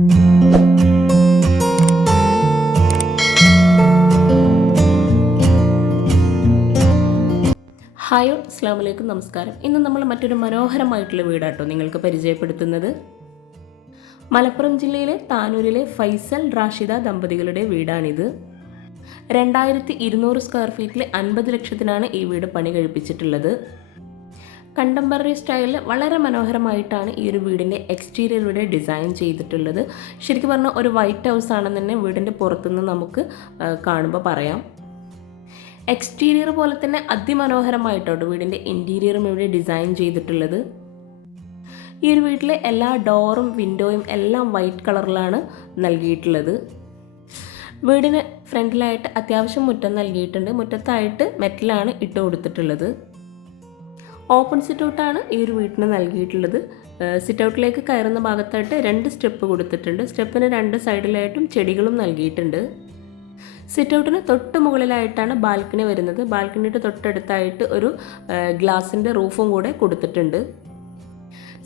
Hi അസ്സാം വലൈക്കും നമസ്കാരം. ഇന്ന് നമ്മൾ മറ്റൊരു മനോഹരമായിട്ടുള്ള വീടാട്ടോ നിങ്ങൾക്ക് പരിചയപ്പെടുത്തുന്നത്. മലപ്പുറം ജില്ലയിലെ താനൂരിലെ ഫൈസൽ റാഷിദ ദമ്പതികളുടെ വീടാണിത്. രണ്ടായിരത്തി ഇരുന്നൂറ് സ്ക്വയർ ഫീറ്റിൽ അൻപത് ലക്ഷത്തിനാണ് ഈ വീട് പണി കഴിപ്പിച്ചിട്ടുള്ളത്. കണ്ടംപററി സ്റ്റൈലിൽ വളരെ മനോഹരമായിട്ടാണ് ഈ ഒരു വീടിന്റെ എക്സ്റ്റീരിയർ ഇവിടെ ഡിസൈൻ ചെയ്തിട്ടുള്ളത്. ശരിക്കും പറഞ്ഞാൽ ഒരു വൈറ്റ് ഹൗസ് ആണെന്ന് തന്നെ വീടിന്റെ പുറത്തുനിന്ന് നമുക്ക് കാണുമ്പോൾ പറയാം. എക്സ്റ്റീരിയർ പോലെ തന്നെ അതിമനോഹരമായിട്ടോ വീടിന്റെ ഇന്റീരിയറും ഇവിടെ ഡിസൈൻ ചെയ്തിട്ടുള്ളത്. ഈ ഒരു വീട്ടിലെ എല്ലാ ഡോറും വിൻഡോയും എല്ലാം വൈറ്റ് കളറിലാണ് നൽകിയിട്ടുള്ളത്. വീടിന് ഫ്രണ്ടിലായിട്ട് അത്യാവശ്യം മുറ്റം നൽകിയിട്ടുണ്ട്. മുറ്റത്തായിട്ട് മെറ്റലാണ് ഇട്ട് കൊടുത്തിട്ടുള്ളത്. ഓപ്പൺ സിറ്റ് ഔട്ടാണ് ഈ ഒരു വീട്ടിന് നൽകിയിട്ടുള്ളത്. സിറ്റ് ഔട്ടിലേക്ക് കയറുന്ന ഭാഗത്തായിട്ട് രണ്ട് സ്റ്റെപ്പ് കൊടുത്തിട്ടുണ്ട്. സ്റ്റെപ്പിന് രണ്ട് സൈഡിലായിട്ടും ചെടികളും നൽകിയിട്ടുണ്ട്. സിറ്റ് ഔട്ടിന് തൊട്ട് മുകളിലായിട്ടാണ് ബാൽക്കണി വരുന്നത്. ബാൽക്കണിയുടെ തൊട്ടടുത്തായിട്ട് ഒരു ഗ്ലാസിന്റെ റൂഫും കൂടെ കൊടുത്തിട്ടുണ്ട്.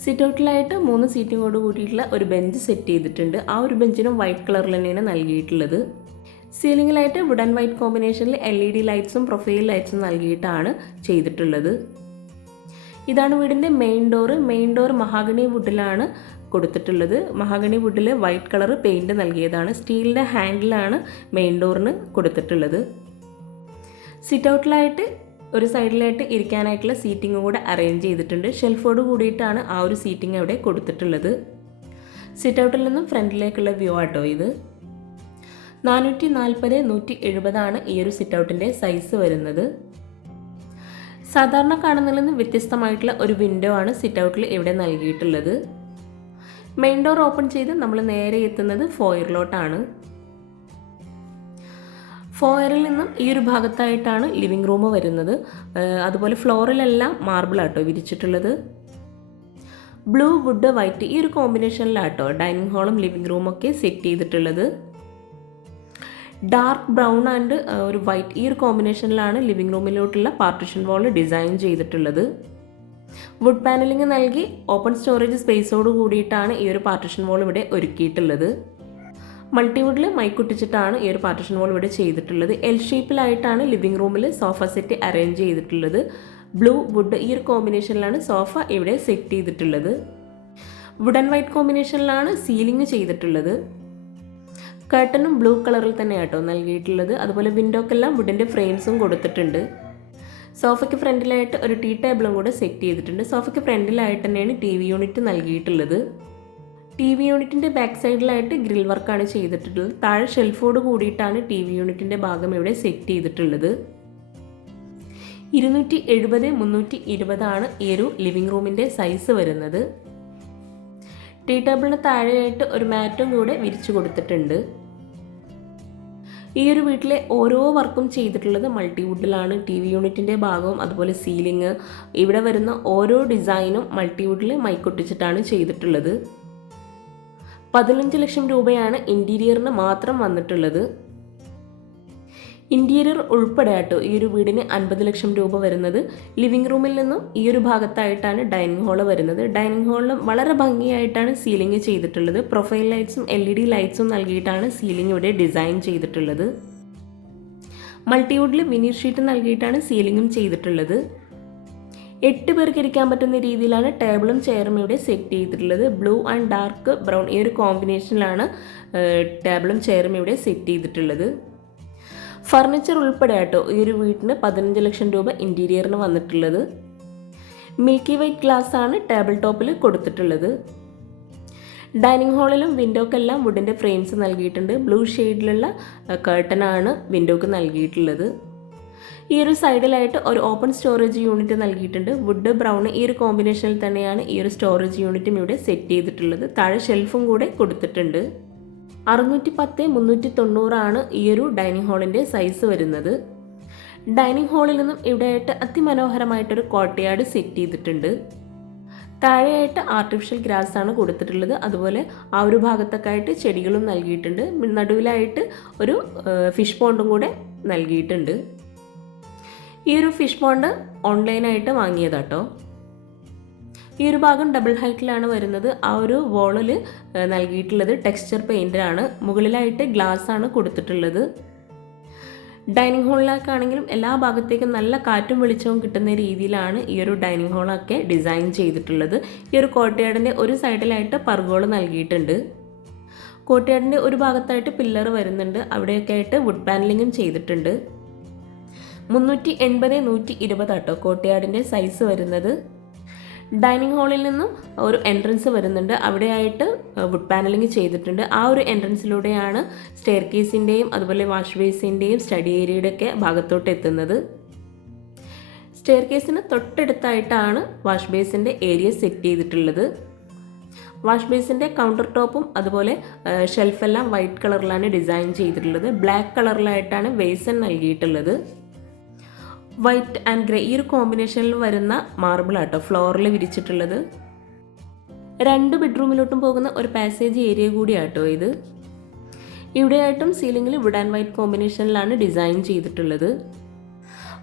സിറ്റ് ഔട്ടിലായിട്ട് മൂന്ന് സീറ്റിങ്ങോട് കൂടിയിട്ടുള്ള ഒരു ബെഞ്ച് സെറ്റ് ചെയ്തിട്ടുണ്ട്. ആ ഒരു ബെഞ്ചിനും വൈറ്റ് കളറിൽ തന്നെയാണ് നൽകിയിട്ടുള്ളത്. സീലിംഗിലായിട്ട് വുഡ് ആൻഡ് വൈറ്റ് കോമ്പിനേഷനിൽ എൽ ഇ ഡി ലൈറ്റ്സും പ്രൊഫൈൽ ലൈറ്റ്സും നൽകിയിട്ടാണ് ചെയ്തിട്ടുള്ളത്. ഇതാണ് വീടിന്റെ main door main door mahogany വുഡിലാണ് കൊടുത്തിട്ടുള്ളത്. മഹാഗണി വുഡിൽ വൈറ്റ് കളർ പെയിന്റ് നൽകിയതാണ്. സ്റ്റീലിന്റെ ഹാൻഡിലാണ് മെയിൻ ഡോറിന് കൊടുത്തിട്ടുള്ളത്. സിറ്റ് ഔട്ടിലായിട്ട് ഒരു സൈഡിലായിട്ട് ഇരിക്കാനായിട്ടുള്ള സീറ്റിംഗ് കൂടെ അറേഞ്ച് ചെയ്തിട്ടുണ്ട്. ഷെൽഫോട് കൂടിയിട്ടാണ് ആ ഒരു സീറ്റിംഗ് അവിടെ കൊടുത്തിട്ടുള്ളത്. സിറ്റ് ഔട്ടിൽ നിന്നും ഫ്രണ്ടിലേക്കുള്ള വ്യൂ ആട്ടോ ഇത്. നാനൂറ്റി നാൽപ്പത് നൂറ്റി എഴുപതാണ് ഈ ഒരു സിറ്റ് ഔട്ടിന്റെ സൈസ് വരുന്നത്. സാധാരണ കാണുന്നതിൽ നിന്ന് വ്യത്യസ്തമായിട്ടുള്ള ഒരു വിൻഡോ ആണ് സിറ്റ് ഔട്ടിൽ ഇവിടെ നൽകിയിട്ടുള്ളത്. മെയിൻ ഡോർ ഓപ്പൺ ചെയ്ത് നമ്മൾ നേരെ എത്തുന്നത് ഫോയറിലോട്ടാണ് ഫോയറിൽ നിന്നും ഈ ഒരു ഭാഗത്തായിട്ടാണ് ലിവിംഗ് റൂം വരുന്നത്. അതുപോലെ ഫ്ലോറിലെല്ലാം മാർബിളാട്ടോ വിരിച്ചിട്ടുള്ളത്. ബ്ലൂ വുഡ് വൈറ്റ് ഈ ഒരു കോമ്പിനേഷനിലാട്ടോ ഡൈനിങ് ഹാളും ലിവിംഗ് റൂമൊക്കെ സെറ്റ് ചെയ്തിട്ടുള്ളത്. ഡാർക്ക് ബ്രൗൺ ആൻഡ് ഒരു വൈറ്റ് ഈ ഒരു കോമ്പിനേഷനിലാണ് ലിവിംഗ് റൂമിലോട്ടുള്ള പാർട്ടിഷൻ വാൾ ഡിസൈൻ ചെയ്തിട്ടുള്ളത്. വുഡ് പാനലിംഗ് നൽകി ഓപ്പൺ സ്റ്റോറേജ് സ്പേസോട് കൂടിയിട്ടാണ് ഈ ഒരു പാർട്ടിഷൻ വാൾ ഇവിടെ ഒരുക്കിയിട്ടുള്ളത്. മൾട്ടിവുഡിൽ മൈക്കുട്ടിച്ചിട്ടാണ് ഈ ഒരു പാർട്ടിഷൻ വാൾ ഇവിടെ ചെയ്തിട്ടുള്ളത്. എൽ ഷേപ്പിലായിട്ടാണ് ലിവിംഗ് റൂമിൽ സോഫ സെറ്റ് അറേഞ്ച് ചെയ്തിട്ടുള്ളത്. ബ്ലൂ വുഡ് ഈ ഒരു കോമ്പിനേഷനിലാണ് സോഫ ഇവിടെ സെറ്റ് ചെയ്തിട്ടുള്ളത്. വുഡ് ആൻഡ് വൈറ്റ് കോമ്പിനേഷനിലാണ് സീലിംഗ് ചെയ്തിട്ടുള്ളത്. കർട്ടനും ബ്ലൂ കളറിൽ തന്നെയാട്ടോ നൽകിയിട്ടുള്ളത്. അതുപോലെ വിൻഡോക്കെല്ലാം വുഡിന്റെ ഫ്രെയിംസും കൊടുത്തിട്ടുണ്ട്. സോഫയ്ക്ക് ഫ്രണ്ടിലായിട്ട് ഒരു ടീ ടേബിളും കൂടെ സെറ്റ് ചെയ്തിട്ടുണ്ട്. സോഫയ്ക്ക് ഫ്രണ്ടിലായിട്ട് തന്നെയാണ് ടി വി യൂണിറ്റ് നൽകിയിട്ടുള്ളത്. ടി വി യൂണിറ്റിന്റെ ബാക്ക് സൈഡിലായിട്ട് ഗ്രിൽ വർക്കാണ് ചെയ്തിട്ടുള്ളത്. താഴെ ഷെൽഫോട് കൂടിയിട്ടാണ് ടി വി യൂണിറ്റിന്റെ ഭാഗം ഇവിടെ സെറ്റ് ചെയ്തിട്ടുള്ളത്. ഇരുന്നൂറ്റി എഴുപത് മുന്നൂറ്റി ഇരുപതാണ് ഈ ഒരു ലിവിംഗ് റൂമിന്റെ സൈസ് വരുന്നത്. ടീ ടേബിളിന് താഴെയായിട്ട് ഒരു മാറ്റും കൂടെ വിരിച്ചു കൊടുത്തിട്ടുണ്ട്. ഈ ഒരു വീട്ടിലെ ഓരോ വർക്കും ചെയ്തിട്ടുള്ളത് മൾട്ടിവുഡിലാണ്. ടി വി യൂണിറ്റിന്റെ ഭാഗവും അതുപോലെ സീലിംഗ് ഇവിടെ വരുന്ന ഓരോ ഡിസൈനും മൾട്ടിവുഡിൽ മൈക്കൊട്ടിച്ചിട്ടാണ് ചെയ്തിട്ടുള്ളത്. പതിനഞ്ച് ലക്ഷം രൂപയാണ് ഇന്റീരിയറിന് മാത്രം വന്നിട്ടുള്ളത്. ഇന്റീരിയർ ഉൾപ്പെടെ ആട്ടോ ഈ ഒരു വീടിന് അൻപത് ലക്ഷം രൂപ വരുന്നത്. ലിവിംഗ് റൂമിൽ നിന്നും ഈ ഒരു ഭാഗത്തായിട്ടാണ് ഡൈനിങ് ഹാൾ വരുന്നത്. ഡൈനിങ് ഹാളിലും വളരെ ഭംഗിയായിട്ടാണ് സീലിംഗ് ചെയ്തിട്ടുള്ളത്. പ്രൊഫൈൽ ലൈറ്റ്സും എൽ ഇ ഡി ലൈറ്റ്സും നൽകിയിട്ടാണ് സീലിംഗ് ഇവിടെ ഡിസൈൻ ചെയ്തിട്ടുള്ളത്. മൾട്ടിവുഡിൽ വിനീർ ഷീറ്റ് നൽകിയിട്ടാണ് സീലിംഗും ചെയ്തിട്ടുള്ളത്. എട്ട് പേർക്ക് ഇരിക്കാൻ പറ്റുന്ന രീതിയിലാണ് ടേബിളും ചെയറും ഇവിടെ സെറ്റ് ചെയ്തിട്ടുള്ളത്. ബ്ലൂ ആൻഡ് ഡാർക്ക് ബ്രൗൺ ഈ ഒരു കോമ്പിനേഷനിലാണ് ടേബിളും ചെയറും ഇവിടെ സെറ്റ് ചെയ്തിട്ടുള്ളത്. ഫർണിച്ചർ ഉൾപ്പെടെ ആട്ടോ ഈ ഒരു വീട്ടിന് പതിനഞ്ച് ലക്ഷം രൂപ ഇന്റീരിയറിന് വന്നിട്ടുള്ളത്. മിൽക്കി വൈറ്റ് ഗ്ലാസ് ആണ് ടേബിൾ ടോപ്പിൽ കൊടുത്തിട്ടുള്ളത്. ഡൈനിങ് ഹാളിലും വിൻഡോക്കെല്ലാം വുഡിന്റെ ഫ്രെയിംസ് നൽകിയിട്ടുണ്ട്. ബ്ലൂ ഷെയ്ഡിലുള്ള കേട്ടനാണ് വിൻഡോക്ക് നൽകിയിട്ടുള്ളത്. ഈ ഒരു സൈഡിലായിട്ട് ഒരു ഓപ്പൺ സ്റ്റോറേജ് യൂണിറ്റ് നൽകിയിട്ടുണ്ട്. വുഡ് ബ്രൗൺ ഈ ഒരു കോമ്പിനേഷനിൽ തന്നെയാണ് ഈ ഒരു സ്റ്റോറേജ് യൂണിറ്റും ഇവിടെ സെറ്റ് ചെയ്തിട്ടുള്ളത്. താഴെ ഷെൽഫും കൂടെ കൊടുത്തിട്ടുണ്ട്. അറുന്നൂറ്റി പത്ത് മുന്നൂറ്റി തൊണ്ണൂറാണ് ഈ ഒരു ഡൈനിങ് ഹാളിന്റെ സൈസ് വരുന്നത്. ഡൈനിങ് ഹാളിൽ നിന്നും ഇവിടെയായിട്ട് അതിമനോഹരമായിട്ടൊരു കോട്ടയാട് സെറ്റ് ചെയ്തിട്ടുണ്ട്. താഴെയായിട്ട് ആർട്ടിഫിഷ്യൽ ഗ്രാസ് ആണ് കൊടുത്തിട്ടുള്ളത്. അതുപോലെ ആ ഒരു ഭാഗത്തൊക്കെ ആയിട്ട് ചെടികളും നൽകിയിട്ടുണ്ട്. നടുവിലായിട്ട് ഒരു ഫിഷ് പോണ്ടും കൂടെ നൽകിയിട്ടുണ്ട്. ഈ ഒരു ഫിഷ് പോണ്ട് ഓൺലൈനായിട്ട് വാങ്ങിയതാട്ടോ. ഈ ഒരു ഭാഗം ഡബിൾ ഹൈറ്റിലാണ് വരുന്നത്. ആ ഒരു വോളിൽ നൽകിയിട്ടുള്ളത് ടെക്സ്ചർ പെയിന്റാണ് മുകളിലായിട്ട് ഗ്ലാസ് ആണ് കൊടുത്തിട്ടുള്ളത്. ഡൈനിങ് ഹാളിലേക്കാണെങ്കിലും എല്ലാ ഭാഗത്തേക്കും നല്ല കാറ്റും വെളിച്ചവും കിട്ടുന്ന രീതിയിലാണ് ഈ ഒരു ഡൈനിങ് ഹാളൊക്കെ ഡിസൈൻ ചെയ്തിട്ടുള്ളത്. ഈ ഒരു കോട്ടയാടിന്റെ ഒരു സൈഡിലായിട്ട് പർഗോൾ നൽകിയിട്ടുണ്ട്. കോട്ടയാടിന്റെ ഒരു ഭാഗത്തായിട്ട് പില്ലർ വരുന്നുണ്ട്. അവിടെയൊക്കെ ആയിട്ട് വുഡ് പാനലിങ്ങും ചെയ്തിട്ടുണ്ട്. മുന്നൂറ്റി എൺപത് നൂറ്റി ഇരുപതാട്ടോ കോട്ടയാടിന്റെ സൈസ് വരുന്നത്. ഡൈനിങ് ഹാളിൽ നിന്നും ഒരു എൻട്രൻസ് വരുന്നുണ്ട്. അവിടെയായിട്ട് വുഡ് പാനലിംഗ് ചെയ്തിട്ടുണ്ട്. ആ ഒരു എൻട്രൻസിലൂടെയാണ് സ്റ്റെയർ കേസിന്റെയും അതുപോലെ വാഷ് ബേസിന്റെയും സ്റ്റഡി ഏരിയയുടെ ഒക്കെ ഭാഗത്തോട്ട് എത്തുന്നത്. സ്റ്റെയർ കേസിന് തൊട്ടടുത്തായിട്ടാണ് വാഷ് ബേസിന്റെ ഏരിയ സെറ്റ് ചെയ്തിട്ടുള്ളത്. വാഷ് ബേസിന്റെ കൗണ്ടർ ടോപ്പും അതുപോലെ ഷെൽഫെല്ലാം വൈറ്റ് കളറിലാണ് ഡിസൈൻ ചെയ്തിട്ടുള്ളത്. ബ്ലാക്ക് കളറിലായിട്ടാണ് വേസൻ നൽകിയിട്ടുള്ളത്. വൈറ്റ് ആൻഡ് ഗ്രേ ഈ ഒരു കോമ്പിനേഷനിൽ വരുന്ന മാർബിൾ ആട്ടോ ഫ്ലോറിൽ വിരിച്ചിട്ടുള്ളത്. രണ്ട് ബെഡ്റൂമിലോട്ടും പോകുന്ന ഒരു പാസേജ് ഏരിയ കൂടിയാട്ടോ ഇത്. ഇവിടെയായിട്ടും സീലിംഗിൽ വുഡ് ആൻഡ് വൈറ്റ് കോമ്പിനേഷനിലാണ് ഡിസൈൻ ചെയ്തിട്ടുള്ളത്.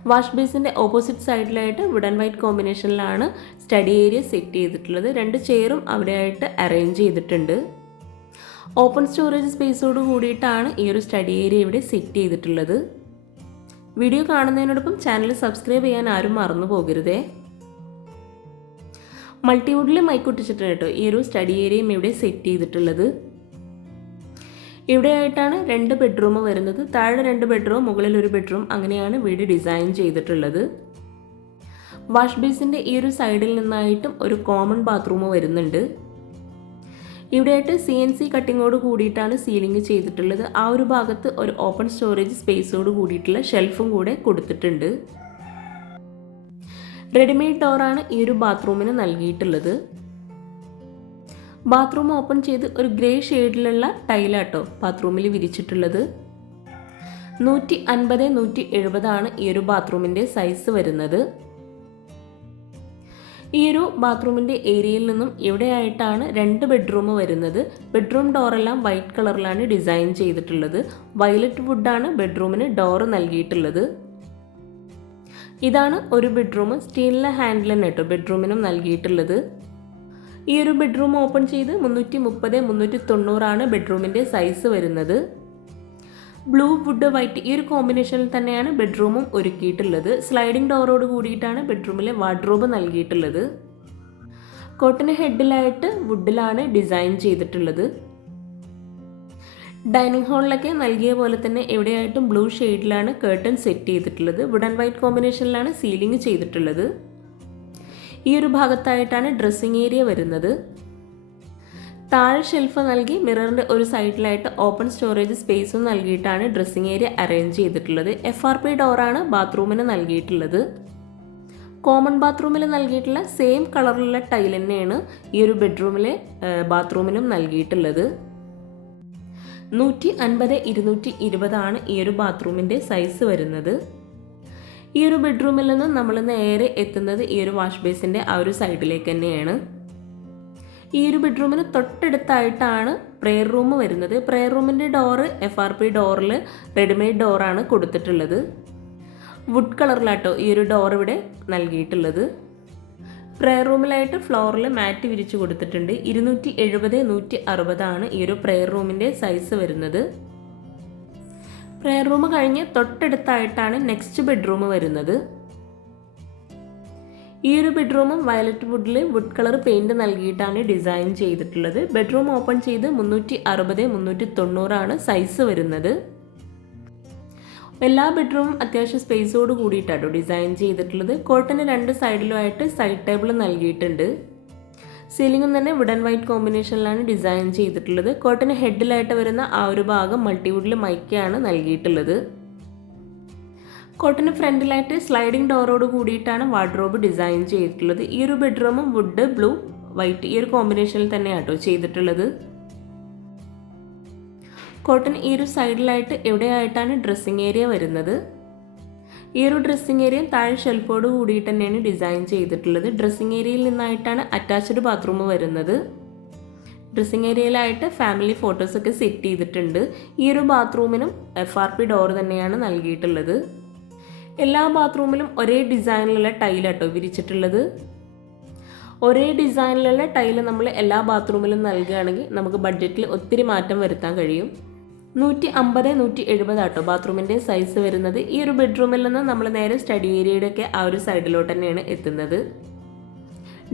വാഷ് ബേസിന്റെ ഓപ്പോസിറ്റ് സൈഡിലായിട്ട് വുഡ് ആൻഡ് വൈറ്റ് കോമ്പിനേഷനിലാണ് സ്റ്റഡി ഏരിയ സെറ്റ് ചെയ്തിട്ടുള്ളത്. രണ്ട് ചെയറും അവിടെയായിട്ട് അറേഞ്ച് ചെയ്തിട്ടുണ്ട്. ഓപ്പൺ സ്റ്റോറേജ് സ്പേസോട് കൂടിയിട്ടാണ് ഈ ഒരു സ്റ്റഡി ഏരിയ ഇവിടെ സെറ്റ് ചെയ്തിട്ടുള്ളത്. വീഡിയോ കാണുന്നതിനോടൊപ്പം ചാനൽ സബ്സ്ക്രൈബ് ചെയ്യാൻ ആരും മറന്നു പോകരുതേ. മൾട്ടിവുഡിൽ മൈക്കൊട്ടിച്ചിട്ടുണ്ട് കേട്ടോ ഈ ഒരു സ്റ്റഡി ഏരിയയും ഇവിടെ സെറ്റ് ചെയ്തിട്ടുള്ളത്. ഇവിടെയായിട്ടാണ് രണ്ട് ബെഡ്റൂം വരുന്നത്. താഴെ രണ്ട് ബെഡ്റൂം മുകളിൽ ഒരു ബെഡ്റൂം അങ്ങനെയാണ് വീട് ഡിസൈൻ ചെയ്തിട്ടുള്ളത്. വാഷ് ബേസിന്റെ ഈ ഒരു സൈഡിൽ നിന്നായിട്ടും ഒരു കോമൺ ബാത്റൂം വരുന്നുണ്ട്. ഇവിടെയായിട്ട് സി എൻ സി കട്ടിങ്ങോട് കൂടിയിട്ടാണ് സീലിംഗ് ചെയ്തിട്ടുള്ളത്. ആ ഒരു ഭാഗത്ത് ഒരു ഓപ്പൺ സ്റ്റോറേജ് സ്പേസോട് കൂടിയിട്ടുള്ള ഷെൽഫും കൂടെ കൊടുത്തിട്ടുണ്ട്. റെഡിമെയ്ഡ് ഡോറാണ് ഈ ഒരു ബാത്റൂമിന് നൽകിയിട്ടുള്ളത്. ബാത്റൂം ഓപ്പൺ ചെയ്ത് ഒരു ഗ്രേ ഷെയ്ഡിലുള്ള ടൈലാട്ടോ ബാത്റൂമിൽ വിരിച്ചിട്ടുള്ളത്. നൂറ്റി അൻപത് നൂറ്റി എഴുപതാണ് ഈ ഒരു ബാത്റൂമിന്റെ സൈസ് വരുന്നത്. ഈ ഒരു ബാത്റൂമിന്റെ ഏരിയയിൽ നിന്നും എവിടെയായിട്ടാണ് രണ്ട് ബെഡ്റൂം വരുന്നത്? ബെഡ്റൂം ഡോറെല്ലാം വൈറ്റ് കളറിലാണ് ഡിസൈൻ ചെയ്തിട്ടുള്ളത്. വയലറ്റ് വുഡാണ് ബെഡ്റൂമിന് ഡോർ നൽകിയിട്ടുള്ളത്. ഇതാണ് ഒരു ബെഡ്റൂം. സ്റ്റീലിലെ തന്നെ കേട്ടോ ബെഡ്റൂമിനും നൽകിയിട്ടുള്ളത്. ഈ ഒരു ബെഡ്റൂം ഓപ്പൺ ചെയ്ത് മുന്നൂറ്റി മുപ്പത് മുന്നൂറ്റി തൊണ്ണൂറാണ് ബെഡ്റൂമിന്റെ സൈസ് വരുന്നത്. ബ്ലൂ വുഡ് വൈറ്റ് ഈ ഒരു കോമ്പിനേഷനിൽ തന്നെയാണ് ബെഡ്റൂമും ഒരുക്കിയിട്ടുള്ളത്. സ്ലൈഡിംഗ് ഡോറോട് കൂടിയിട്ടാണ് ബെഡ്റൂമിലെ വാർഡ്രോബ് നൽകിയിട്ടുള്ളത്. കോട്ടന് ഹെഡിലായിട്ട് വുഡിലാണ് ഡിസൈൻ ചെയ്തിട്ടുള്ളത്. ഡൈനിങ് ഹാളിലൊക്കെ നൽകിയ പോലെ തന്നെ എവിടെയായിട്ടും ബ്ലൂ ഷെയ്ഡിലാണ് കേർട്ടൺ സെറ്റ് ചെയ്തിട്ടുള്ളത്. വുഡ് ആൻഡ് വൈറ്റ് കോമ്പിനേഷനിലാണ് സീലിംഗ് ചെയ്തിട്ടുള്ളത്. ഈ ഒരു ഭാഗത്തായിട്ടാണ് ഡ്രസ്സിംഗ് ഏരിയ വരുന്നത്. താഴെ ഷെൽഫ് നൽകി മിററിന്റെ ഒരു സൈഡിലായിട്ട് ഓപ്പൺ സ്റ്റോറേജ് സ്പേസും നൽകിയിട്ടാണ് ഡ്രസ്സിംഗ് ഏരിയ അറേഞ്ച് ചെയ്തിട്ടുള്ളത്. എഫ് ആർ പി ഡോറാണ് ബാത്റൂമിന് നൽകിയിട്ടുള്ളത്. കോമൺ ബാത്റൂമിൽ നൽകിയിട്ടുള്ള സെയിം കളറിലുള്ള ടൈൽ തന്നെയാണ് ഈ ഒരു ബെഡ്റൂമിലെ ബാത്റൂമിനും നൽകിയിട്ടുള്ളത്. നൂറ്റി അൻപത് ഇരുന്നൂറ്റി ഇരുപതാണ് ഈ ഒരു ബാത്റൂമിന്റെ സൈസ് വരുന്നത്. ഈ ഒരു ബെഡ്റൂമിൽ നിന്ന് നമ്മൾ നേരെ എത്തുന്നത് ഈ ഒരു വാഷ് ബേസിന്റെ ആ ഒരു സൈഡിലേക്ക് തന്നെയാണ്. ഈ ഒരു ബെഡ്റൂമിന് തൊട്ടടുത്തായിട്ടാണ് പ്രെയർ റൂം വരുന്നത്. പ്രെയർ റൂമിന്റെ ഡോറ് എഫ് ആർ പി ഡോറിൽ റെഡിമെയ്ഡ് ഡോറാണ് കൊടുത്തിട്ടുള്ളത്. വുഡ് കളറിലാട്ടോ ഈ ഒരു ഡോർ ഇവിടെ നൽകിയിട്ടുള്ളത്. പ്രെയർ റൂമിലായിട്ട് ഫ്ലോറിൽ മാറ്റ് വിരിച്ചു കൊടുത്തിട്ടുണ്ട്. ഇരുന്നൂറ്റി എഴുപത് നൂറ്റി അറുപതാണ് ഈ ഒരു പ്രെയർ റൂമിന്റെ സൈസ് വരുന്നത്. പ്രെയർ റൂം കഴിഞ്ഞ് തൊട്ടടുത്തായിട്ടാണ് നെക്സ്റ്റ് ബെഡ്റൂം വരുന്നത്. ഈ ഒരു ബെഡ്റൂമും വയലറ്റ് വുഡിൽ വുഡ് കളർ പെയിന്റ് നൽകിയിട്ടാണ് ഡിസൈൻ ചെയ്തിട്ടുള്ളത്. ബെഡ്റൂം ഓപ്പൺ ചെയ്ത് മുന്നൂറ്റി അറുപത് മുന്നൂറ്റി തൊണ്ണൂറാണ് സൈസ് വരുന്നത്. എല്ലാ ബെഡ്റൂമും അത്യാവശ്യം സ്പേസോട് കൂടിയിട്ടാണ് ഡിസൈൻ ചെയ്തിട്ടുള്ളത്. കോട്ടന് രണ്ട് സൈഡിലുമായിട്ട് സൈഡ് ടേബിൾ നൽകിയിട്ടുണ്ട്. സീലിംഗും തന്നെ വുഡ് ആൻഡ് വൈറ്റ് കോമ്പിനേഷനിലാണ് ഡിസൈൻ ചെയ്തിട്ടുള്ളത്. കോട്ടന് ഹെഡിലായിട്ട് വരുന്ന ആ ഒരു ഭാഗം മൾട്ടിവുഡിൽ മൈക്കയാണ് നൽകിയിട്ടുള്ളത്. കോട്ടന് ഫ്രണ്ടിലായിട്ട് സ്ലൈഡിംഗ് ഡോറോട് കൂടിയിട്ടാണ് വാർഡ്രോബ് ഡിസൈൻ ചെയ്തിട്ടുള്ളത്. ഈ ഒരു ബെഡ്റൂമും വുഡ് ബ്ലൂ വൈറ്റ് ഈ ഒരു കോമ്പിനേഷനിൽ തന്നെയാണ് കേട്ടോ ചെയ്തിട്ടുള്ളത്. കോട്ടൺ ഈ ഒരു സൈഡിലായിട്ട് എവിടെയായിട്ടാണ് ഡ്രസ്സിങ് ഏരിയ വരുന്നത്? ഈ ഒരു ഡ്രസ്സിങ് ഏരിയ താഴെ ഷെൽഫോട് കൂടിയിട്ട് തന്നെയാണ് ഡിസൈൻ ചെയ്തിട്ടുള്ളത്. ഡ്രസ്സിങ് ഏരിയയിൽ നിന്നായിട്ടാണ് അറ്റാച്ച്ഡ് ബാത്റൂം വരുന്നത്. ഡ്രസ്സിങ് ഏരിയയിലായിട്ട് ഫാമിലി ഫോട്ടോസൊക്കെ സെറ്റ് ചെയ്തിട്ടുണ്ട്. ഈ ഒരു ബാത്റൂമിനും എഫ് ആർ പി ഡോർ തന്നെയാണ് നൽകിയിട്ടുള്ളത്. എല്ലാ ബാത്റൂമിലും ഒരേ ഡിസൈനിലുള്ള ടൈലാട്ടോ വിരിച്ചിട്ടുള്ളത്. ഒരേ ഡിസൈനിലുള്ള ടൈൽ നമ്മൾ എല്ലാ ബാത്റൂമിലും നൽകുകയാണെങ്കിൽ നമുക്ക് ബഡ്ജറ്റിൽ ഒത്തിരി മാറ്റം വരുത്താൻ കഴിയും. നൂറ്റി അമ്പത് നൂറ്റി എഴുപത് ആട്ടോ ബാത്റൂമിന്റെ സൈസ് വരുന്നത്. ഈ ഒരു ബെഡ്റൂമിൽ നിന്ന് നമ്മൾ നേരെ സ്റ്റഡി ഏരിയയുടെയൊക്കെ ആ ഒരു സൈഡിലോട്ട് തന്നെയാണ് എത്തുന്നത്.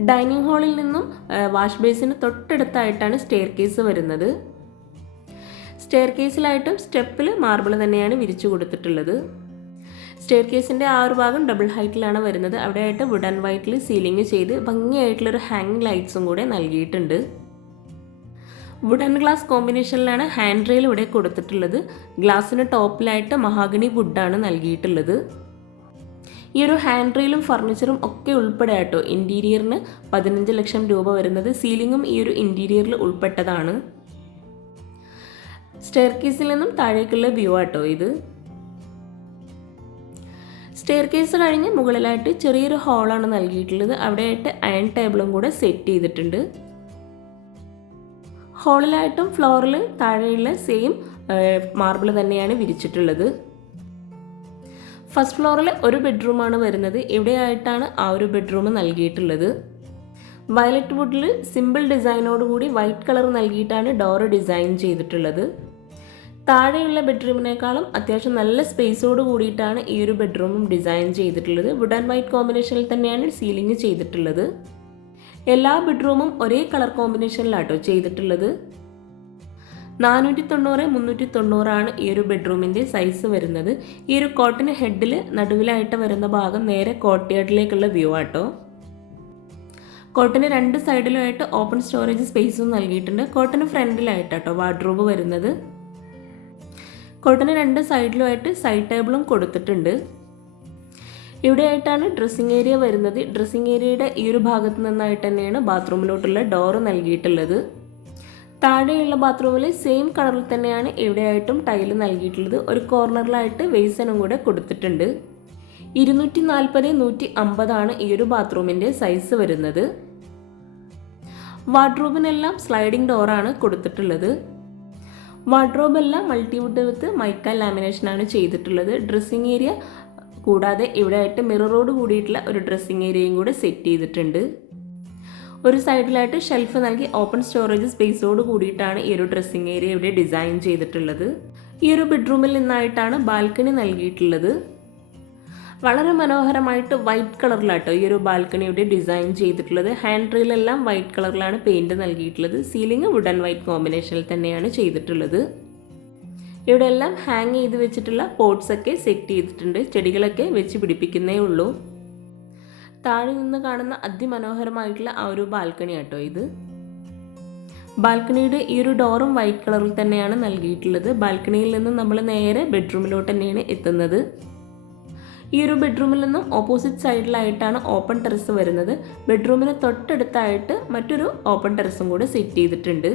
ഡൈനിങ് ഹാളിൽ നിന്നും വാഷ് ബേസിന് തൊട്ടടുത്തായിട്ടാണ് സ്റ്റെയർ കേസ് വരുന്നത്. സ്റ്റെയർ കേസിലായിട്ടും സ്റ്റെപ്പിൽ മാർബിൾ തന്നെയാണ് വിരിച്ചു കൊടുത്തിട്ടുള്ളത്. സ്റ്റെയർ കേസിന്റെ ആ ഒരു ഭാഗം ഡബിൾ ഹൈറ്റിലാണ് വരുന്നത്. അവിടെയായിട്ട് വുഡൻ വൈറ്റിൽ സീലിംഗ് ചെയ്ത് ഭംഗിയായിട്ടുള്ളൊരു ഹാങ് ലൈറ്റ്സും കൂടെ നൽകിയിട്ടുണ്ട്. വുഡ് ആൻഡ് ഗ്ലാസ് കോമ്പിനേഷനിലാണ് ഹാൻഡ് റെയിൽ ഇവിടെ കൊടുത്തിട്ടുള്ളത്. ഗ്ലാസ്സിന് ടോപ്പിലായിട്ട് മഹാഗണി വുഡാണ് നൽകിയിട്ടുള്ളത്. ഈ ഒരു ഹാൻഡ് റെയിലും ഫർണിച്ചറും ഒക്കെ ഉൾപ്പെടെ ആട്ടോ. ഇന്റീരിയറിന് പതിനഞ്ച് ലക്ഷം രൂപ വരുന്നത്. സീലിങ്ങും ഈ ഒരു ഇന്റീരിയറിൽ ഉൾപ്പെട്ടതാണ്. സ്റ്റെയർ കേസിൽ നിന്നും താഴേക്കുള്ള വ്യൂ ആട്ടോ ഇത്. സ്റ്റെയർ കേസ് കഴിഞ്ഞ് മുകളിലായിട്ട് ചെറിയൊരു ഹോളാണ് നൽകിയിട്ടുള്ളത്. അവിടെയായിട്ട് അയൺ ടേബിളും കൂടെ സെറ്റ് ചെയ്തിട്ടുണ്ട്. ഹോളിലായിട്ടും ഫ്ലോറിൽ താഴെയുള്ള സെയിം മാർബിൾ തന്നെയാണ് വിരിച്ചിട്ടുള്ളത്. ഫസ്റ്റ് ഫ്ലോറിൽ ഒരു ബെഡ്റൂമാണ് വരുന്നത്. ഇവിടെയായിട്ടാണ് ആ ഒരു ബെഡ്റൂം നൽകിയിട്ടുള്ളത്. വയലറ്റ് വുഡിൽ സിമ്പിൾ ഡിസൈനോട് കൂടി വൈറ്റ് കളർ നൽകിയിട്ടാണ് ഡോറ് ഡിസൈൻ ചെയ്തിട്ടുള്ളത്. താഴെയുള്ള ബെഡ്റൂമിനേക്കാളും അത്യാവശ്യം നല്ല സ്പേസോട് കൂടിയിട്ടാണ് ഈ ഒരു ബെഡ്റൂമും ഡിസൈൻ ചെയ്തിട്ടുള്ളത്. വുഡ് ആൻഡ് വൈറ്റ് കോമ്പിനേഷനിൽ തന്നെയാണ് സീലിംഗ് ചെയ്തിട്ടുള്ളത്. എല്ലാ ബെഡ്റൂമും ഒരേ കളർ കോമ്പിനേഷനിലാട്ടോ ചെയ്തിട്ടുള്ളത്. നാനൂറ്റി തൊണ്ണൂറ് മുന്നൂറ്റി തൊണ്ണൂറാണ് ഈ ഒരു ബെഡ്റൂമിന്റെ സൈസ് വരുന്നത്. ഈ ഒരു കോട്ടൺ ഹെഡിൽ നടുവിലായിട്ട് വരുന്ന ഭാഗം നേരെ കോട്ടയാട്ടിലേക്കുള്ള വ്യൂ ആട്ടോ. കോട്ടന് രണ്ട് സൈഡിലുമായിട്ട് ഓപ്പൺ സ്റ്റോറേജ് സ്പേസും നൽകിയിട്ടുണ്ട്. കോട്ടന് ഫ്രണ്ടിലായിട്ടാട്ടോ വാർഡ്രോബ് വരുന്നത്. കോട്ടന് രണ്ട് സൈഡിലുമായിട്ട് സൈഡ് ടേബിളും കൊടുത്തിട്ടുണ്ട്. ഇവിടെയായിട്ടാണ് ഡ്രസ്സിങ് ഏരിയ വരുന്നത്. ഡ്രസ്സിങ് ഏരിയയുടെ ഈ ഒരു ഭാഗത്ത് നിന്നായിട്ട് തന്നെയാണ് ബാത്റൂമിലോട്ടുള്ള ഡോറ് നൽകിയിട്ടുള്ളത്. താഴെയുള്ള ബാത്റൂമിൽ സെയിം കളറിൽ തന്നെയാണ് എവിടെയായിട്ടും ടൈൽ നൽകിയിട്ടുള്ളത്. ഒരു കോർണറിലായിട്ട് വെയ്സനും കൂടെ കൊടുത്തിട്ടുണ്ട്. ഇരുന്നൂറ്റി നാൽപ്പത് നൂറ്റി അമ്പതാണ് ഈ ഒരു ബാത്റൂമിന്റെ സൈസ് വരുന്നത്. വാർഡ്രോബിനെല്ലാം സ്ലൈഡിംഗ് ഡോറാണ് കൊടുത്തിട്ടുള്ളത്. വാർഡ്രോബെല്ലാം മൾട്ടിവുഡ് വിത്ത് മൈക്ക ലാമിനേഷനാണ് ചെയ്തിട്ടുള്ളത്. ഡ്രസ്സിങ് ഏരിയ കൂടാതെ ഇവിടെയായിട്ട് മിററോട് കൂടിയിട്ടുള്ള ഒരു ഡ്രസ്സിങ് ഏരിയയും കൂടെ സെറ്റ് ചെയ്തിട്ടുണ്ട്. ഒരു സൈഡിലായിട്ട് ഷെൽഫ് നൽകി ഓപ്പൺ സ്റ്റോറേജ് സ്പേസോട് കൂടിയിട്ടാണ് ഈ ഒരു ഡ്രസ്സിങ് ഏരിയ ഇവിടെ ഡിസൈൻ ചെയ്തിട്ടുള്ളത്. ഈ ഒരു ബെഡ്റൂമിൽ നിന്നായിട്ടാണ് ബാൽക്കണി നൽകിയിട്ടുള്ളത്. വളരെ മനോഹരമായിട്ട് വൈറ്റ് കളറിലാട്ടോ ഈ ഒരു ബാൽക്കണിയുടെ ഡിസൈൻ ചെയ്തിട്ടുള്ളത്. ഹാൻഡ് റെയിലെല്ലാം വൈറ്റ് കളറിലാണ് പെയിന്റ് നൽകിയിട്ടുള്ളത്. സീലിംഗ് വുഡ് ആൻഡ് വൈറ്റ് കോമ്പിനേഷനിൽ തന്നെയാണ് ചെയ്തിട്ടുള്ളത്. ഇവിടെ എല്ലാം ഹാങ് ചെയ്ത് വെച്ചിട്ടുള്ള പോർട്ട്സ് ഒക്കെ സെറ്റ് ചെയ്തിട്ടുണ്ട്. ചെടികളൊക്കെ വെച്ച് പിടിപ്പിക്കുന്നേ ഉള്ളൂ. താഴെ നിന്ന് കാണുന്ന അതിമനോഹരമായിട്ടുള്ള ആ ഒരു ബാൽക്കണി ആട്ടോ ഇത്. ബാൽക്കണിയുടെ ഈ ഒരു ഡോറും വൈറ്റ് കളറിൽ തന്നെയാണ് നൽകിയിട്ടുള്ളത്. ബാൽക്കണിയിൽ നിന്ന് നമ്മൾ നേരെ ബെഡ്റൂമിലോട്ട് തന്നെയാണ് എത്തുന്നത്. ഈ ഒരു ബെഡ്റൂമിൽ നിന്നും ഓപ്പോസിറ്റ് സൈഡിലായിട്ടാണ് ഓപ്പൺ ടെറസ് വരുന്നത്. ബെഡ്റൂമിന് തൊട്ടടുത്തായിട്ട് മറ്റൊരു ഓപ്പൺ ടെറസും കൂടെ സെറ്റ് ചെയ്തിട്ടുണ്ട്.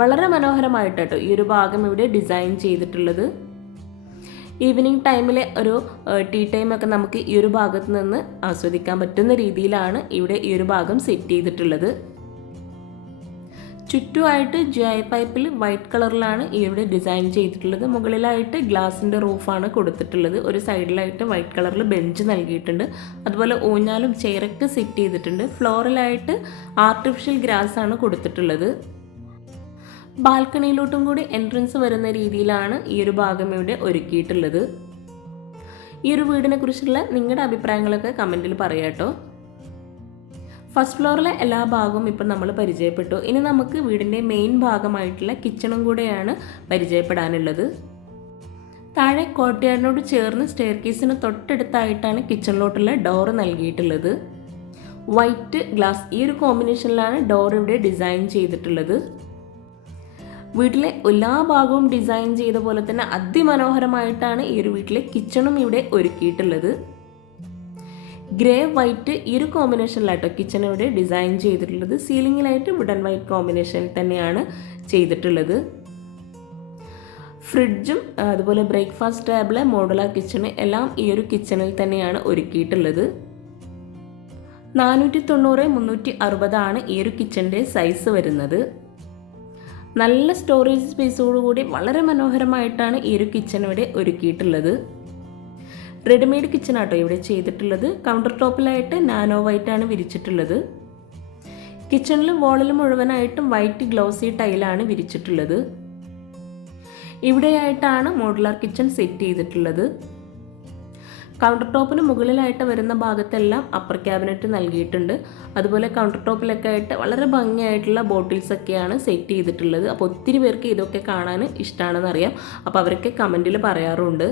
വളരെ മനോഹരമായിട്ടോ ഈ ഒരു ഭാഗം ഇവിടെ ഡിസൈൻ ചെയ്തിട്ടുള്ളത്. ഈവനിങ് ടൈമിലെ ഒരു ടീ ടൈമൊക്കെ നമുക്ക് ഈ ഒരു ഭാഗത്ത് നിന്ന് ആസ്വദിക്കാൻ പറ്റുന്ന രീതിയിലാണ് ഇവിടെ ഈ ഒരു ഭാഗം സെറ്റ് ചെയ്തിട്ടുള്ളത്. ചുറ്റുമായിട്ട് ജി പൈപ്പിൽ വൈറ്റ് കളറിലാണ് ഇവിടെ ഡിസൈൻ ചെയ്തിട്ടുള്ളത്. മുകളിലായിട്ട് ഗ്ലാസിന്റെ റൂഫാണ് കൊടുത്തിട്ടുള്ളത്. ഒരു സൈഡിലായിട്ട് വൈറ്റ് കളറിൽ ബെഞ്ച് നൽകിയിട്ടുണ്ട്. അതുപോലെ ഊഞ്ഞാലും ചെയറൊക്കെ സെറ്റ് ചെയ്തിട്ടുണ്ട്. ഫ്ലോറിലായിട്ട് ആർട്ടിഫിഷ്യൽ ഗ്രാസ് ആണ് കൊടുത്തിട്ടുള്ളത്. ബാൽക്കണിയിലോട്ടും കൂടി എൻട്രൻസ് വരുന്ന രീതിയിലാണ് ഈ ഒരു ഭാഗം ഇവിടെ ഒരുക്കിയിട്ടുള്ളത്. ഈ ഒരു വീടിനെ കുറിച്ചുള്ള നിങ്ങളുടെ അഭിപ്രായങ്ങളൊക്കെ കമന്റിൽ പറയാട്ടോ. ഫസ്റ്റ് ഫ്ലോറിലെ എല്ലാ ഭാഗവും ഇപ്പം നമ്മൾ പരിചയപ്പെട്ടു. ഇനി നമുക്ക് വീടിന്റെ മെയിൻ ഭാഗമായിട്ടുള്ള കിച്ചണും കൂടെയാണ് പരിചയപ്പെടാനുള്ളത്. താഴെ കോട്ടയാടിനോട് ചേർന്ന് സ്റ്റെയർ കേസിന് തൊട്ടടുത്തായിട്ടാണ് കിച്ചണിലോട്ടുള്ള ഡോർ നൽകിയിട്ടുള്ളത്. വൈറ്റ് ഗ്ലാസ് ഈ ഒരു കോമ്പിനേഷനിലാണ് ഡോർ ഇവിടെ ഡിസൈൻ ചെയ്തിട്ടുള്ളത്. വീട്ടിലെ എല്ലാ ഭാഗവും ഡിസൈൻ ചെയ്ത പോലെ തന്നെ അതിമനോഹരമായിട്ടാണ് ഈ ഒരു വീട്ടിലെ കിച്ചണും ഇവിടെ ഒരുക്കിയിട്ടുള്ളത്. ഗ്രേ വൈറ്റ് ഈ ഒരു കോമ്പിനേഷനിലായിട്ടോ കിച്ചൺ ഇവിടെ ഡിസൈൻ ചെയ്തിട്ടുള്ളത്. സീലിങ്ങിലായിട്ട് വുഡൻ വൈറ്റ് കോമ്പിനേഷനിൽ തന്നെയാണ് ചെയ്തിട്ടുള്ളത്. ഫ്രിഡ്ജും അതുപോലെ ബ്രേക്ക്ഫാസ്റ്റ് ടേബിൾ മോഡുലാർ കിച്ചണ് എല്ലാം ഈ ഒരു കിച്ചണിൽ തന്നെയാണ് ഒരുക്കിയിട്ടുള്ളത്. നാനൂറ്റി തൊണ്ണൂറ് മുന്നൂറ്റി അറുപതാണ് ഈ ഒരു കിച്ചന്റെ സൈസ് വരുന്നത്. നല്ല സ്റ്റോറേജ് സ്പേസോടുകൂടി വളരെ മനോഹരമായിട്ടാണ് ഈ ഒരു കിച്ചൺ ഇവിടെ ഒരുക്കിയിട്ടുള്ളത്. റെഡിമെയ്ഡ് കിച്ചൺ ആട്ടോ ഇവിടെ ചെയ്തിട്ടുള്ളത്. കൗണ്ടർ ടോപ്പിലായിട്ട് നാനോ വൈറ്റ് ആണ് വിരിച്ചിട്ടുള്ളത്. കിച്ചണിലും വാളിലും മുഴുവനായിട്ടും വൈറ്റ് ഗ്ലോസി ടൈലാണ് വിരിച്ചിട്ടുള്ളത്. ഇവിടെയായിട്ടാണ് മോഡുലാർ കിച്ചൺ സെറ്റ് ചെയ്തിട്ടുള്ളത്. കൗണ്ടർ ടോപ്പിന് മുകളിലായിട്ട് വരുന്ന ഭാഗത്തെല്ലാം അപ്പർ ക്യാബിനറ്റ് നൽകിയിട്ടുണ്ട്. അതുപോലെ കൗണ്ടർ ടോപ്പിലൊക്കെ ആയിട്ട് വളരെ ഭംഗിയായിട്ടുള്ള ബോട്ടിൽസ് ഒക്കെയാണ് സെറ്റ് ചെയ്തിട്ടുള്ളത്. അപ്പോൾ ഒത്തിരി പേർക്ക് ഇതൊക്കെ കാണാൻ ഇഷ്ടമാണെന്ന് അറിയാം അപ്പോൾ അവരൊക്കെ കമന്റിൽ പറയാറുണ്ട്.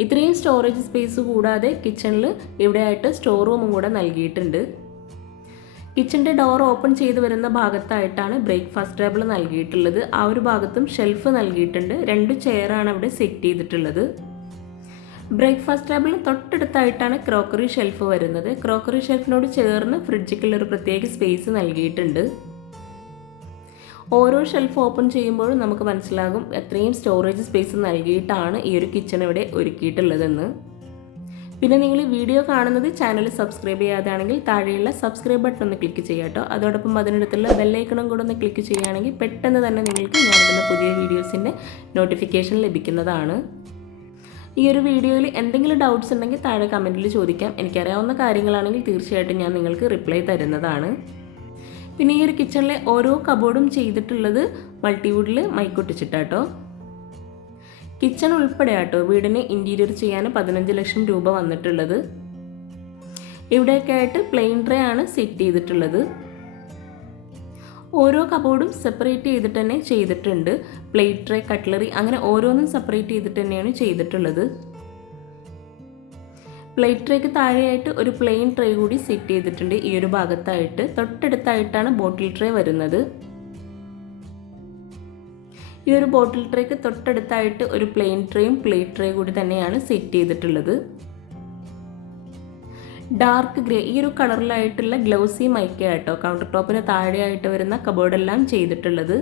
ഇത്രയും സ്റ്റോറേജ് സ്പേസ് കൂടാതെ കിച്ചണിൽ ഇവിടെയായിട്ട് സ്റ്റോർ റൂമും കൂടെ നൽകിയിട്ടുണ്ട്. കിച്ചന്റെ ഡോർ ഓപ്പൺ ചെയ്ത് വരുന്ന ഭാഗത്തായിട്ടാണ് ബ്രേക്ക്ഫാസ്റ്റ് ടേബിൾ നൽകിയിട്ടുള്ളത്. ആ ഒരു ഭാഗത്തും ഷെൽഫ് നൽകിയിട്ടുണ്ട്. രണ്ട് ചെയറാണ് അവിടെ സെറ്റ് ചെയ്തിട്ടുള്ളത്. ബ്രേക്ക്ഫാസ്റ്റ് ടേബിളിന് തൊട്ടടുത്തായിട്ടാണ് ക്രോക്കറി ഷെൽഫ് വരുന്നത്. ക്രോക്കറി ഷെൽഫിനോട് ചേർന്ന് ഫ്രിഡ്ജിക്കുള്ള ഒരു പ്രത്യേക സ്പേസ് നൽകിയിട്ടുണ്ട്. ഓരോ ഷെൽഫ് ഓപ്പൺ ചെയ്യുമ്പോഴും നമുക്ക് മനസ്സിലാകും എത്രയും സ്റ്റോറേജ് സ്പേസ് നൽകിയിട്ടാണ് ഈ ഒരു കിച്ചൺ ഇവിടെ ഒരുക്കിയിട്ടുള്ളതെന്ന്. പിന്നെ നിങ്ങൾ ഈ വീഡിയോ കാണുന്നത് ചാനൽ സബ്സ്ക്രൈബ് ചെയ്യാതാണെങ്കിൽ താഴെയുള്ള സബ്സ്ക്രൈബ് ബട്ടൺ ഒന്ന് ക്ലിക്ക് ചെയ്യാട്ടോ അതോടൊപ്പം അതിനടുത്തുള്ള ബെല്ലൈക്കണും കൂടെ ഒന്ന് ക്ലിക്ക് ചെയ്യുകയാണെങ്കിൽ പെട്ടെന്ന് തന്നെ നിങ്ങൾക്ക് ഞാനിടുന്ന പുതിയ വീഡിയോസിന്റെ നോട്ടിഫിക്കേഷൻ ലഭിക്കുന്നതാണ്. ഈ ഒരു വീഡിയോയിൽ എന്തെങ്കിലും ഡൗട്ട്സ് ഉണ്ടെങ്കിൽ താഴെ കമന്റിൽ ചോദിക്കാം. എനിക്കറിയാവുന്ന കാര്യങ്ങളാണെങ്കിൽ തീർച്ചയായിട്ടും ഞാൻ നിങ്ങൾക്ക് റിപ്ലൈ തരുന്നതാണ്. പിന്നെ ഈ ഒരു കിച്ചണിലെ ഓരോ കബോർഡും ചെയ്തിട്ടുള്ളത് മൾട്ടിവുഡിൽ മൈക്കൊട്ടിച്ചിട്ടാട്ടോ. കിച്ചൺ ഉൾപ്പെടെ ആട്ടോ വീടിന് ഇന്റീരിയർ ചെയ്യാൻ പതിനഞ്ച് ലക്ഷം രൂപ വന്നിട്ടുള്ളത്. ഇവിടെയൊക്കെ ആയിട്ട് പ്ലെയിൻ ട്രേ ആണ് സെറ്റ് ചെയ്തിട്ടുള്ളത്. ഓരോ കബോർഡും സെപ്പറേറ്റ് ചെയ്തിട്ട് തന്നെ ചെയ്തിട്ടുണ്ട്. പ്ലേറ്റ് ട്രേ കട്ട്ലറി അങ്ങനെ ഓരോന്നും സെപ്പറേറ്റ് ചെയ്തിട്ട് തന്നെയാണ് ചെയ്തിട്ടുള്ളത്. പ്ലേറ്റ് ട്രേക്ക് താഴെയായിട്ട് ഒരു പ്ലെയിൻ ട്രേ കൂടി സെറ്റ് ചെയ്തിട്ടുണ്ട് ഈ ഒരു ഭാഗത്തായിട്ട്. തൊട്ടടുത്തായിട്ടാണ് ബോട്ടിൽ ട്രേ വരുന്നത്. ഈ ഒരു ബോട്ടിൽ ട്രേക്ക് തൊട്ടടുത്തായിട്ട് ഒരു പ്ലെയിൻ ട്രേയും പ്ലേറ്റ് ട്രേ കൂടി തന്നെയാണ് സെറ്റ് ചെയ്തിട്ടുള്ളത്. ഡാർക്ക് ഗ്രേ ഈ ഒരു കളറിലായിട്ടുള്ള ഗ്ലൗസി മൈക്കയാട്ടോ കൗണ്ടർ ടോപ്പിന് താഴെയായിട്ട് വരുന്ന കബോർഡെല്ലാം ചെയ്തിട്ടുള്ളത്.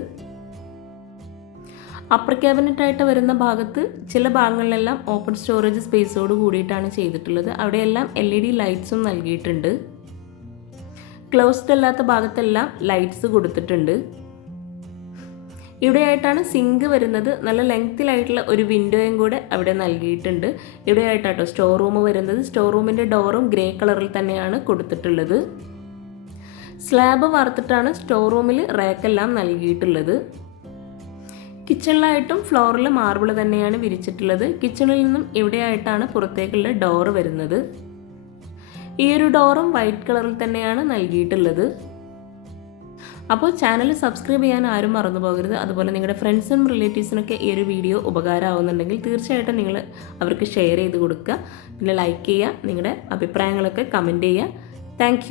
അപ്പർ ക്യാബിനറ്റ് ആയിട്ട് വരുന്ന ഭാഗത്ത് ചില ഭാഗങ്ങളിലെല്ലാം ഓപ്പൺ സ്റ്റോറേജ് സ്പേസോട് കൂടിയിട്ടാണ് ചെയ്തിട്ടുള്ളത്. അവിടെയെല്ലാം എൽ ഇ ഡി ലൈറ്റ്സും നൽകിയിട്ടുണ്ട്. ക്ലോസ്ഡ് അല്ലാത്ത ഭാഗത്തെല്ലാം ലൈറ്റ്സ് കൊടുത്തിട്ടുണ്ട്. ഇവിടെയായിട്ടാണ് സിങ്ക് വരുന്നത്. നല്ല ലെങ്ത്തിലായിട്ടുള്ള ഒരു വിൻഡോയും കൂടെ അവിടെ നൽകിയിട്ടുണ്ട്. ഇവിടെയായിട്ടാട്ടോ സ്റ്റോർ റൂം വരുന്നത്. സ്റ്റോർ റൂമിന്റെ ഡോറും ഗ്രേ കളറിൽ തന്നെയാണ് കൊടുത്തിട്ടുള്ളത്. സ്ലാബ് വാർത്തിട്ടാണ് സ്റ്റോർ റൂമിൽ റാക്കെല്ലാം നൽകിയിട്ടുള്ളത്. കിച്ചണിലായിട്ടും ഫ്ലോറിൽ മാർബിൾ തന്നെയാണ് വിരിച്ചിട്ടുള്ളത്. കിച്ചണിൽ നിന്നും ഇവിടെയായിട്ടാണ് പുറത്തേക്കുള്ള ഡോറ് വരുന്നത്? ഈ ഒരു ഡോറും വൈറ്റ് കളറിൽ തന്നെയാണ് നൽകിയിട്ടുള്ളത്. അപ്പോൾ ചാനൽ സബ്സ്ക്രൈബ് ചെയ്യാൻ ആരും മറന്നു പോകരുത്. അതുപോലെ നിങ്ങളുടെ ഫ്രണ്ട്സിനും റിലേറ്റീവ്സിനൊക്കെ ഈ ഒരു വീഡിയോ ഉപകാരമാവുന്നുണ്ടെങ്കിൽ തീർച്ചയായിട്ടും നിങ്ങൾ അവർക്ക് ഷെയർ ചെയ്ത് കൊടുക്കുക. പിന്നെ ലൈക്ക് ചെയ്യുക നിങ്ങളുടെ അഭിപ്രായങ്ങളൊക്കെ കമന്റ് ചെയ്യുക. താങ്ക്